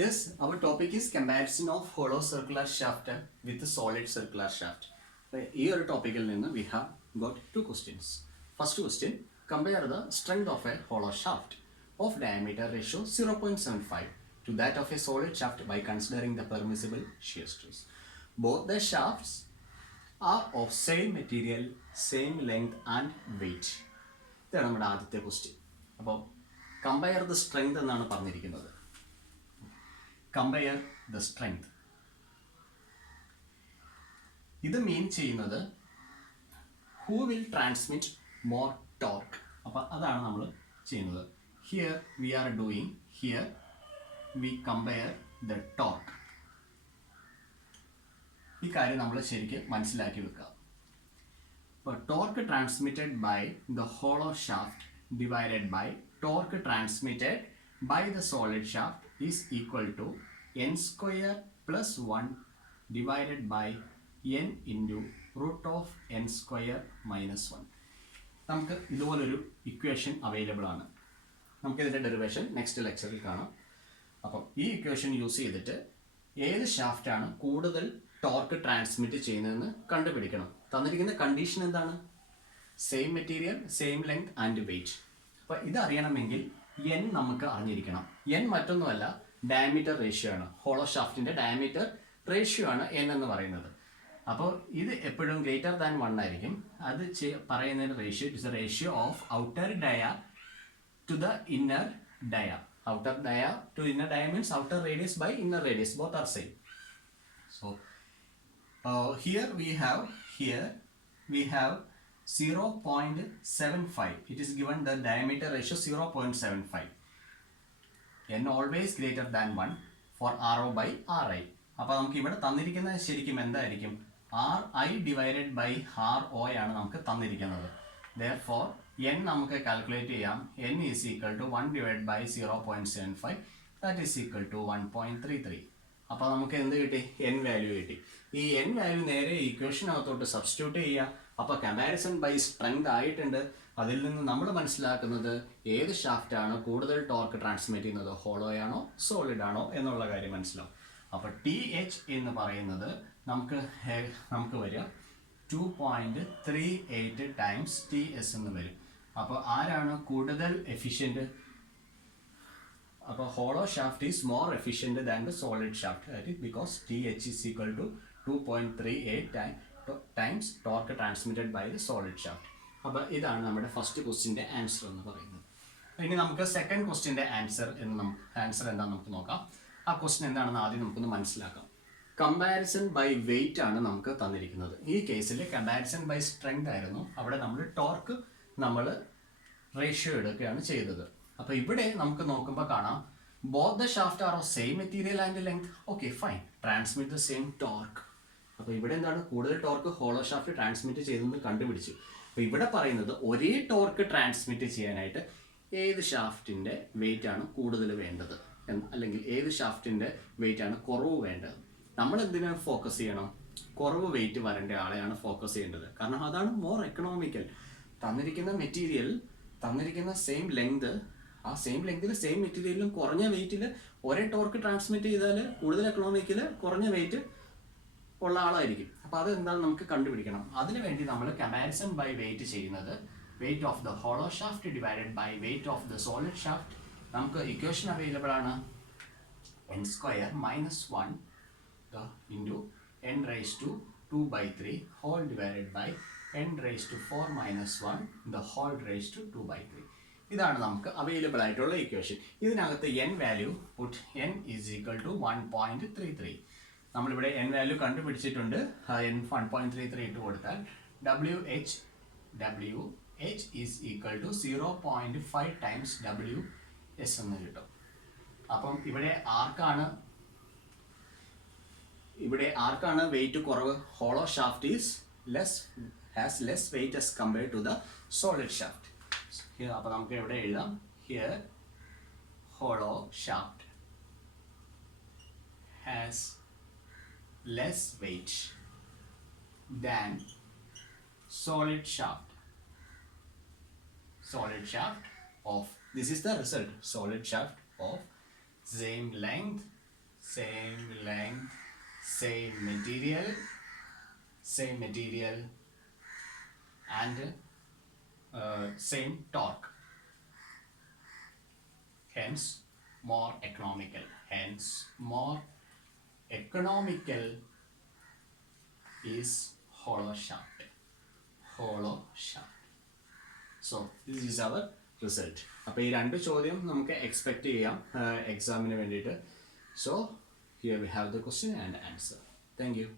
Yes, our topic is comparison of hollow circular shaft with solid circular shaft. ഈ ഒരു ടോപ്പിക്കിൽ നിന്ന് we have got two questions. First question, compare the strength of a hollow shaft of diameter ratio 0.75 to that of a solid shaft by considering the permissible shear stress. Both the shafts are of same material, same length and weight. ഇതാണ് നമ്മുടെ ആദ്യത്തെ question. അപ്പോൾ compare the strength എന്നാണ് പറഞ്ഞിരിക്കുന്നത്. Compare the strength. ഇത് mean ചെയ്യുന്നത് who will transmit more torque. അപ്പം അതാണ് നമ്മൾ ചെയ്യുന്നത്. Here we are doing, here we compare the torque. ഈ കാര്യം നമ്മൾ ശരിക്കും മനസ്സിലാക്കി വെക്കുക. അപ്പോൾ torque transmitted by the hollow shaft divided by torque transmitted by the solid shaft is equal to n square plus 1 divided by n into root of n square minus 1. നമുക്ക് ഇതുപോലൊരു equation available ആണ്. നമുക്കിതിൻ്റെ derivation next ലെക്ചറിൽ കാണാം. അപ്പം ഈ equation use ചെയ്തിട്ട് ഏത് ഷാഫ്റ്റാണ് കൂടുതൽ ടോർക്ക് ട്രാൻസ്മിറ്റ് ചെയ്യുന്നതെന്ന് കണ്ടുപിടിക്കണം. തന്നിരിക്കുന്ന കണ്ടീഷൻ എന്താണ്? Same material, same length and weight. അപ്പോൾ ഇതറിയണമെങ്കിൽ എൻ നമുക്ക് അറിഞ്ഞിരിക്കണം. എൻ മറ്റൊന്നുമല്ല, ഡയമീറ്റർ റേഷ്യോ ആണ്. ഹോളോ ഷാഫ്റ്റിന്റെ ഡയമീറ്റർ റേഷ്യോ ആണ് എൻ എന്ന് പറയുന്നത്. അപ്പോൾ ഇത് എപ്പോഴും ഗ്രേറ്റർ ദാൻ 1 ആയിരിക്കും. അത് പറയുന്നതിന് ratio it is a ratio of outer dia to the inner dia. Outer dia to inner dia means outer radius by inner radius, both are same. So here we have 0.75. It is given the diameter ratio 0.75. n always greater than 1 for RO by RI. അപ്പോൾ നമുക്ക് ഇവിടെ തന്നിരിക്കുന്നത് ശരിക്കും എന്തായിരിക്കും? RI divided by RO ആണ് നമുക്ക് തന്നിരിക്കുന്നത്. Therefore n നമുക്ക് കാൽക്കുലേറ്റ് ചെയ്യാം. n is equal to 1 divided by 0.75, that is equal to 1.33. അപ്പോൾ നമുക്ക് എന്ത് കിട്ടി? n വാല്യൂ കിട്ടി. ഈ n വാല്യൂ നേരെ ഇക്വേഷനകത്തോട്ട് സബ്സ്റ്റിറ്റ്യൂട്ട് ചെയ്യുക. അപ്പോൾ കമ്പാരിസൺ ബൈ സ്ട്രെങ്ത് ആയിട്ടുണ്ട്. അതിൽ നിന്ന് നമ്മൾ മനസ്സിലാക്കുന്നത് ഏത് ഷാഫ്റ്റാണ് കൂടുതൽ ടോർക്ക് ട്രാൻസ്മിറ്റ് ചെയ്യുന്നത്, ഹോളോ ആണോ സോളിഡ് ആണോ എന്നുള്ള കാര്യം മനസ്സിലാവും. അപ്പോൾ TH എന്ന് പറയുന്നത് നമുക്ക് വരിക 2.38 ടൈംസ് TS എന്ന് വരും. അപ്പോൾ ആരാണ് കൂടുതൽ എഫിഷ്യൻറ്റ്? അപ്പോൾ hollow shaft is more efficient than the solid shaft because TH is equal to 2.38 times torque transmitted by the solid shaft. അപ്പോൾ ഇതാണ് നമ്മുടെ ഫസ്റ്റ് ക്വസ്റ്റ്യൻ്റെ ആൻസർ എന്ന് പറയുന്നത്. ഇനി നമുക്ക് സെക്കൻഡ് ക്വസ്റ്റ്യൻ്റെ ആൻസർ എന്താണെന്ന് നമുക്ക് നോക്കാം. ആ ക്വസ്റ്റ്യൻ എന്താണെന്ന് ആദ്യം നമുക്കൊന്ന് മനസ്സിലാക്കാം. കമ്പാരിസൺ ബൈ വെയിറ്റ് ആണ് നമുക്ക് തന്നിരിക്കുന്നത്. ഈ കേസിൽ കമ്പാരിസൺ ബൈ സ്ട്രെങ്ത് ആയിരുന്നു. അവിടെ നമ്മൾ ടോർക്ക് റേഷ്യോ എടുക്കുകയാണ് ചെയ്തത്. അപ്പോൾ ഇവിടെ നമുക്ക് നോക്കുമ്പോൾ കാണാം both the shaft are of same material and length. Okay, fine. Transmit the same torque. അപ്പോൾ ഇവിടെ എന്താണ്? കൂടുതൽ ടോർക്ക് ഹോളോ ഷാഫ്റ്റ് ട്രാൻസ്മിറ്റ് ചെയ്തെന്ന് കണ്ടുപിടിച്ചു. അപ്പോൾ ഇവിടെ പറയുന്നത് ഒരേ ടോർക്ക് ട്രാൻസ്മിറ്റ് ചെയ്യാനായിട്ട് ഏത് ഷാഫ്റ്റിൻ്റെ വെയിറ്റ് ആണ് കൂടുതൽ വേണ്ടത്, അല്ലെങ്കിൽ ഏത് ഷാഫ്റ്റിൻ്റെ വെയിറ്റ് ആണ് കുറവ് വേണ്ടത്. നമ്മൾ എന്തിനാണ് ഫോക്കസ് ചെയ്യണം? കുറവ് വെയിറ്റ് വരേണ്ട ആളെയാണ് ഫോക്കസ് ചെയ്യേണ്ടത്. കാരണം അതാണ് മോർ എക്കണോമിക്കൽ. തന്നിരിക്കുന്ന മെറ്റീരിയൽ, തന്നിരിക്കുന്ന സെയിം ലെങ്ത്, ആ സെയിം ലെങ്തിൽ സെയിം മെറ്റീരിയലിലും കുറഞ്ഞ വെയിറ്റിൽ ഒരേ ടോർക്ക് ട്രാൻസ്മിറ്റ് ചെയ്താൽ കൂടുതൽ എക്കണോമിക്കൽ കുറഞ്ഞ വെയിറ്റ് ഉള്ള ആളായിരിക്കും. അപ്പോൾ അത് എന്താണ് നമുക്ക് കണ്ടുപിടിക്കണം. അതിനുവേണ്ടി നമ്മൾ കമ്പാരിസൺ ബൈ വെയിറ്റ് ചെയ്യുന്നത് weight of the hollow shaft divided by weight of the solid shaft. നമുക്ക് ഇക്വേഷൻ അവൈലബിൾ ആണ്. n square minus 1 into n raised to 2/3 whole divided by n raised to 4 minus 1 the whole raised to 2/3. ഇതാണ് നമുക്ക് available ആയിട്ടുള്ള equation. ഇതിനകത്ത് n value put n is equal to 1.33. നമ്മളിവിടെ n value കണ്ടുപിടിച്ചിട്ടുണ്ട്. n 1.33 ഇട്ട് കൊടുത്താൽ WH is equal to 0.5 times WS എന്ന് കിട്ടും. അപ്പം ഇവിടെ ആർക്കാണ് വെയിറ്റ് കുറവ്? Hollow shaft has less weight as compared to the solid shaft. അപ്പോൾ നമുക്ക് ഇവിടെ എഴുതാം. Here hollow shaft has less weight than solid shaft. This is the result. Solid shaft of same length, same length, same material, and same torque. Hence, more economical. Hence, more economical is hollow shaft. Hollow shaft. So this is our result. അപ്പോൾ ഈ രണ്ട് ചോദ്യം നമുക്ക് expect ചെയ്യാം എക്സാമിന് വേണ്ടിയിട്ട്. So here we have the question and answer. Thank you.